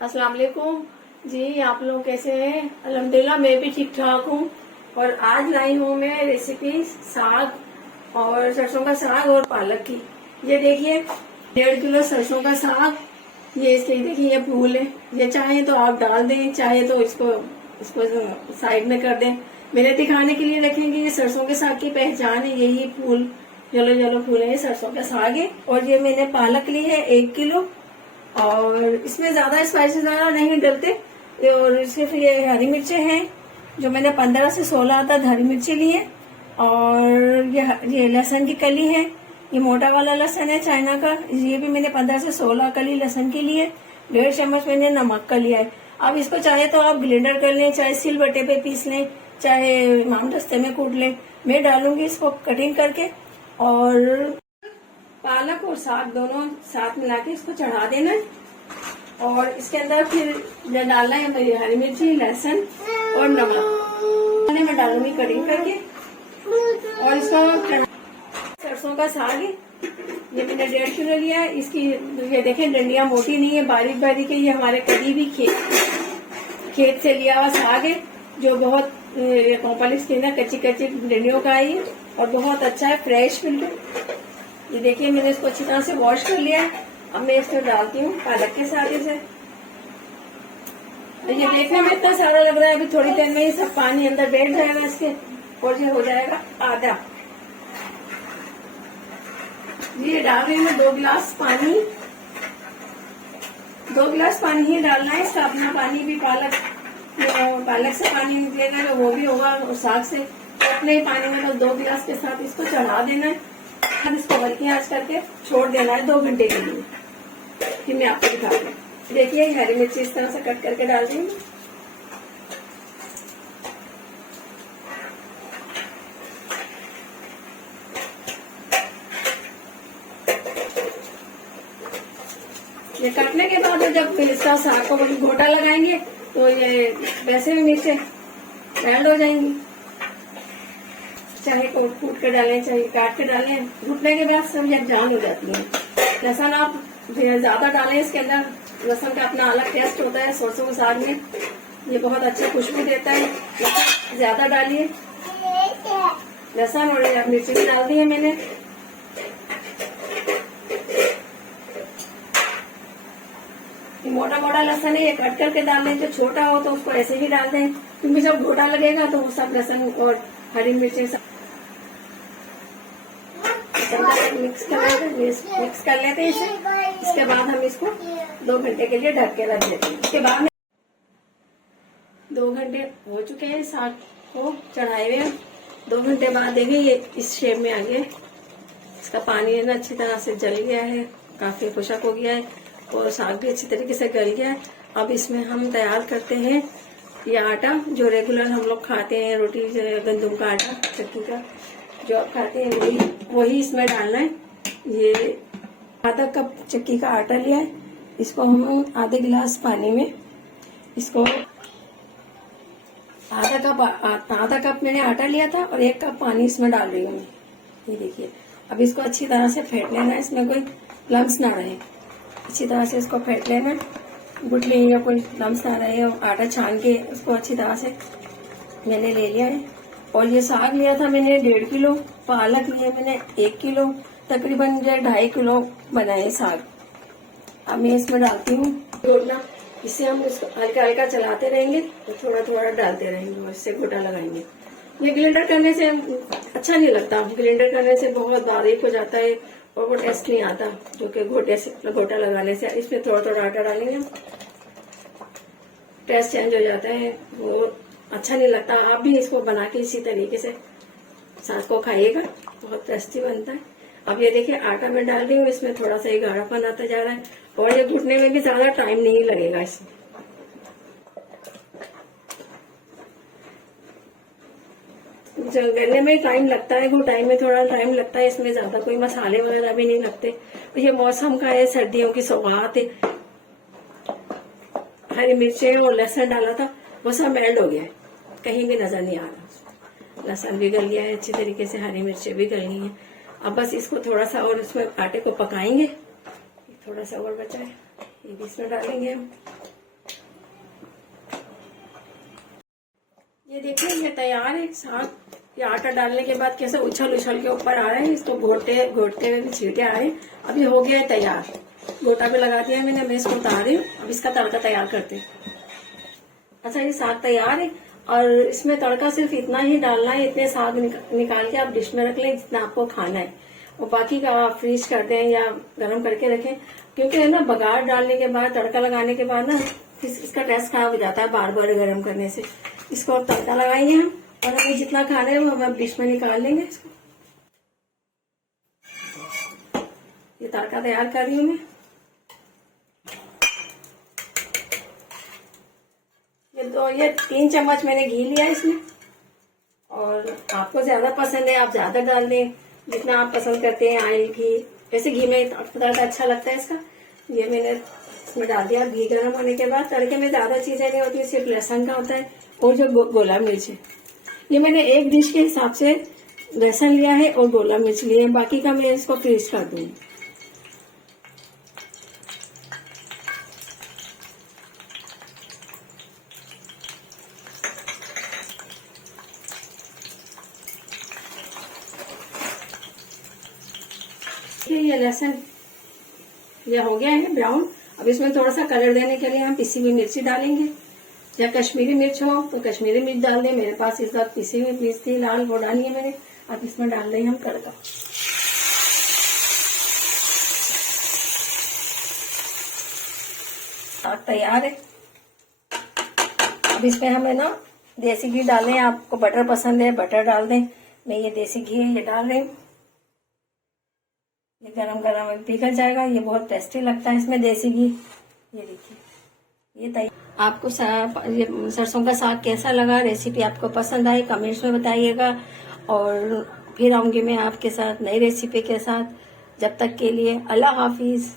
अस्सलाम वालेकुम जी। आप लोग कैसे हैं? अल्हम्दुलिल्लाह मैं भी ठीक ठाक हूँ। और आज लाई हूँ मैं रेसिपी साग और सरसों का साग और पालक की। ये देखिए 1.5 किलो सरसों का साग। ये इसके देखिए ये फूल है। ये चाहे तो आप डाल दें, चाहे तो इसको इसको साइड में कर दें। मैंने दिखाने के लिए रखेंगे। ये सरसों के साग की पहचान है, यही फूल येलो येलो फूल है, ये सरसों का साग है। और ये मैंने पालक ली है 1 किलो। और इसमें ज्यादा स्पाइसेस ज्यादा नहीं डलते। और सिर्फ ये हरी मिर्चें हैं जो मैंने 15 से 16 तक हरी मिर्ची ली है। और ये लहसुन की कली है। ये मोटा वाला लहसुन है चाइना का, ये भी मैंने 15 से 16 कली लहसुन की ली है। 1.5 चम्मच मैंने नमक का लिया है। अब इसको चाहे तो आप ब्लेंडर कर लें, चाहे सिलबट्टे पे पीस लें, चाहे मामदस्ते में कूट लें। मैं डालूंगी इसको कटिंग करके। और पालक और साग दोनों साथ मिला के इसको चढ़ा देना है। और इसके अंदर फिर डालना है मेरी हरी मिर्ची, लहसुन और नमक मैं डालूंगी कटिंग करके। और इसको सरसों का साग है, ये मैंने 1.5 किलो लिया है। इसकी ये देखें डंडियां मोटी नहीं है, बारीक बारीक है। ये हमारे करीबी खेत से लिया हुआ साग है जो बहुत कॉम्प्लेक्स के ना कच्ची कच्ची डंडियों का है। और बहुत अच्छा है, फ्रेश बिल्कुल। ये देखिए मैंने इसको अच्छी तरह से वॉश कर लिया है। अब मैं इसको डालती हूँ पालक के साथ इसे। ये देखने में इतना सारा लग रहा है, अभी थोड़ी देर में ये सब पानी अंदर बैठ जाएगा इसके और ये हो जाएगा आधा। ये डाल रही हूँ मैं 2 गिलास पानी। 2 गिलास पानी ही डालना है इसका। अपना पानी भी पालक से पानी निकलेगा तो वो भी होगा, और साग से तो अपने ही पानी में तो 2 गिलास के साथ इसको चढ़ा देना है। इसको हल्की आंच करके छोड़ देना है 2 घंटे के लिए। फिर मैं आपको दिखाती हूँ। देखिए हरी मिर्ची इस तरह से कट करके डाल देंगे। ये कटने के बाद जब इसका साग को घोटा लगाएंगे तो ये वैसे भी मिर्चें ऐड हो जाएंगी। चाहे कूट के डालें, चाहे काट के डालें, घुटने के बाद सब जब जान हो जाती है। लहसुन आप ज्यादा डालें इसके अंदर, लहसुन का अपना अलग टेस्ट होता है सरसों के साग में। ये बहुत अच्छा खुशबू देता है। ज्यादा डालिए लहसुन, और मिर्ची भी डाल दी है मैंने। मोटा मोटा लहसुन है, ये कट करके डाल दें। जो छोटा हो तो उसको ऐसे ही डाल दें, क्योंकि जब घोटा लगेगा तो वो सब लहसुन और हरी मिर्ची सब मिक्स कर लेते हैं इसे। इसके बाद हम इसको 2 घंटे के लिए ढक के रख देते हैं। इसके बाद 2 घंटे हो चुके हैं साग को चढ़ाए हुए। 2 घंटे बाद देखिए ये इस शेप में आ गया। इसका पानी है ना अच्छी तरह से जल गया है, काफी खुशक हो गया है और साग भी अच्छी तरीके से गल गया है। अब इसमें हम तैयार करते हैं ये आटा जो रेगुलर हम लोग खाते हैं, रोटी गंदम का आटा, चक्की का जो आप खाते हैं वही इसमें डालना है। ये आधा कप चक्की का आटा लिया है। इसको हम आधे गिलास पानी में इसको आधा कप मैंने आटा लिया था और 1 कप पानी इसमें डाल रही हूँ मैं। ये देखिए अब इसको अच्छी तरह से फेंट लेना है, इसमें कोई लम्स ना रहे। अच्छी तरह से इसको फेंट लेना, गुठली या कोई लम्स ना रहे। और आटा छान के उसको अच्छी तरह से मैंने ले लिया है। और ये साग लिया था मैंने 1.5 किलो, पालक लिया मैंने 1 किलो, तकरीबन 2.5 किलो बनाए साग। अब मैं इसमें डालती हूँ घोटना। इससे हम इसको हल्का हल्का चलाते रहेंगे और थोड़ा थोड़ा डालते रहेंगे और इससे घोटा लगाएंगे। ये ग्राइंडर करने से अच्छा नहीं लगता, ग्राइंडर करने से बहुत बारीक हो जाता है और वो टेस्ट नहीं आता जो कि घोटा लगाने से। इसमें थोड़ा थोड़ा आटा डालेंगे, टेस्ट चेंज हो जाता है, वो अच्छा नहीं लगता। आप भी इसको बना के इसी तरीके से साग को खाइएगा, बहुत टेस्टी बनता है। अब ये देखिए आटा मैं डाल रही हूँ, इसमें थोड़ा सा गाढ़ापन आता जा रहा है और ये घुटने में भी ज्यादा टाइम नहीं लगेगा। इसमें गलने में टाइम लगता है, घुटाई में थोड़ा टाइम लगता है। इसमें ज्यादा कोई मसाले वगैरह भी नहीं लगते। ये मौसम का है, सर्दियों की सौगात है। हरी मिर्चें और लहसुन डाला था, वो सब मेल्ट हो गया है, कहीं भी नजर नहीं आ रहा। लहसुन भी गल गया है अच्छी तरीके से, हरी मिर्चें भी गल गई हैं। अब बस इसको थोड़ा सा और इसमें आटे को पकाएंगे। थोड़ा सा और बचा है, ये भी इसमें डालेंगे हम। देखिए ये तैयार है साग। ये आटा डालने के बाद कैसे उछल उछल के ऊपर आ रहा है, इसको घोटते घोटते हुए भी छींटे आ रहे हैं। अब ये हो गया है तैयार, गोटा भी लगा दिया है मैंने। मैं इसको उतार रही हूँ, अब इसका तड़का तैयार करते हैं। अच्छा ये साग तैयार है और इसमें तड़का सिर्फ इतना ही डालना है। इतने साग निकाल के आप डिश में रख लें जितना आपको खाना है, और बाकी का आप फ्रीज कर दें या गर्म करके रखें, क्योंकि है ना बघार डालने के बाद, तड़का लगाने के बाद ना इसका टेस्ट खराब हो जाता है बार बार गर्म करने से। इसको अब तड़का लगाएंगे हम, और हमें जितना खाना है वो हम अब डिश में निकाल लेंगे इसको। ये तड़का तैयार कर रही हूँ मैं। ये 3 चम्मच मैंने घी लिया इसमें, और आपको ज्यादा पसंद है आप ज्यादा डाल दें, जितना आप पसंद करते हैं ऑयल घी। वैसे घी में तड़का अच्छा लगता है इसका। ये मैंने इसमें डाल दिया। घी गर्म होने के बाद तड़के में ज्यादा चीजें नहीं होती, सिर्फ लहसुन का होता है और जो गोला मिर्च है। ये मैंने एक डिश के हिसाब से लहसुन लिया है और गोला मिर्च लिया है, बाकी का मैं इसको फ्रीज कर दूंगी। ये लहसुन ये हो गया है ब्राउन। अब इसमें थोड़ा सा कलर देने के लिए हम पिसी हुई मिर्ची डालेंगे, या कश्मीरी मिर्च हो तो कश्मीरी मिर्च डाल दें। मेरे पास इस बार पिसी हुई मिर्च थी लाल, वो डाली है मैंने। अब इसमें डाल रहे हैं हम तड़का। साग तैयार है। अब इसमें हमें ना देसी घी डालें, आपको बटर पसंद है बटर डाल दें। मैं ये देसी घी है ये डाल रही हूँ। ये गरम गरम पिघल जाएगा, ये बहुत टेस्टी लगता है इसमें देसी घी। ये देखिए ये तैयार। आपको ये सरसों का साग कैसा लगा, रेसिपी आपको पसंद आई कमेंट्स में बताइएगा, और फिर आऊंगी मैं आपके साथ नई रेसिपी के साथ। जब तक के लिए अल्लाह हाफिज।